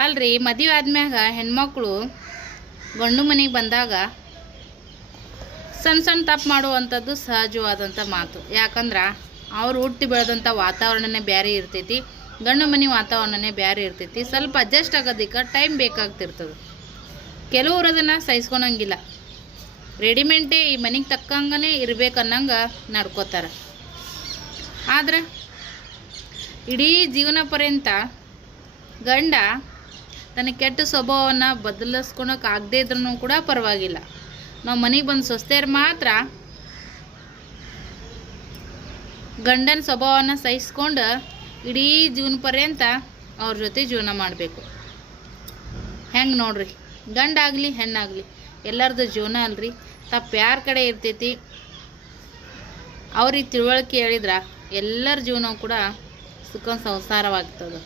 ಅಲ್ರಿ ಮದುವೆ ಆದ್ಮ್ಯಾಗ ಹೆಣ್ಮಕ್ಳು ಗಂಡು ಮನೆಗೆ ಬಂದಾಗ ಸಣ್ಣ ಸಣ್ಣ ತಪ್ಪು ಮಾಡುವಂಥದ್ದು ಸಹಜವಾದಂಥ ಮಾತು. ಯಾಕಂದ್ರೆ ಅವ್ರು ಹುಟ್ಟಿ ಬೆಳೆದಂಥ ವಾತಾವರಣನೇ ಬೇರೆ ಇರ್ತೈತಿ, ಗಂಡು ಮನೆ ವಾತಾವರಣನೇ ಬೇರೆ ಇರ್ತೈತಿ. ಸ್ವಲ್ಪ ಅಡ್ಜಸ್ಟ್ ಆಗೋದಕ್ಕೆ ಟೈಮ್ ಬೇಕಾಗ್ತಿರ್ತದೆ. ಕೆಲವರು ಅದನ್ನು ಸಹಿಸ್ಕೊಳಂಗಿಲ್ಲ, ರೆಡಿಮೇಡೇ ಈ ಮನೆಗೆ ತಕ್ಕಂಗನೇ ಇರ್ಬೇಕನ್ನಂಗೆ ನಡ್ಕೋತಾರೆ. ಆದ್ರೆ ಇಡೀ ಜೀವನ ಪರ್ಯಂತ ಗಂಡ ತನ್ನ ಕೆಟ್ಟ ಸ್ವಭಾವವನ್ನು ಬದಲಿಸ್ಕೊಳಕ್ಕೆ ಆಗದೇ ಇದ್ರೂ ಕೂಡ ಪರವಾಗಿಲ್ಲ, ನಾವು ಮನೆಗೆ ಬಂದು ಸೊಸೆಯರು ಮಾತ್ರ ಗಂಡನ ಸ್ವಭಾವನ ಸಹಿಸ್ಕೊಂಡು ಇಡೀ ಜೀವನ ಪರ್ಯಂತ ಅವ್ರ ಜೊತೆ ಜೀವನ ಮಾಡಬೇಕು. ಹೆಂಗೆ ನೋಡ್ರಿ, ಗಂಡಾಗಲಿ ಹೆಣ್ಣಾಗಲಿ ಎಲ್ಲರದ್ದು ಜೀವನ ಅಲ್ರಿ. ತಪ್ಪು ಯಾರ ಕಡೆ ಇರ್ತೈತಿ ಅವ್ರಿಗೆ ತಿಳುವಳಿಕೆ ಹೇಳಿದ್ರೆ ಎಲ್ಲರ ಜೀವನ ಕೂಡ ಸುಖ ಸಂಸಾರವಾಗ್ತದೆ.